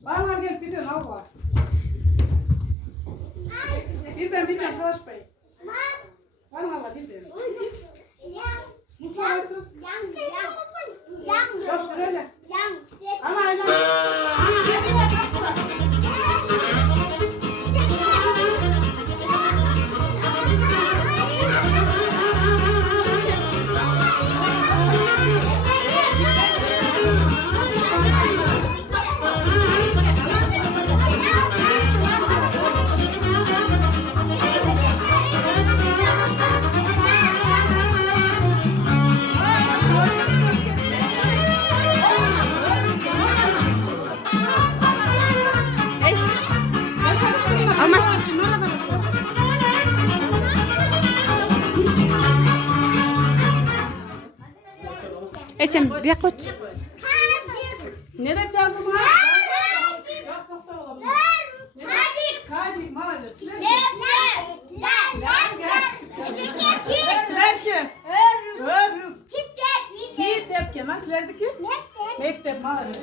Bana gel birden al var. Birden Kalaş Bey. Bana al birden. Mustafa otur. Yok böyle. Ama aynen. Sen bir koç. Ne de çaldım ha? Yok nokta olalım. Kadir maalesef. Slerke. Örük. Kitap ki nasıl verdi ki? Mektep maalesef.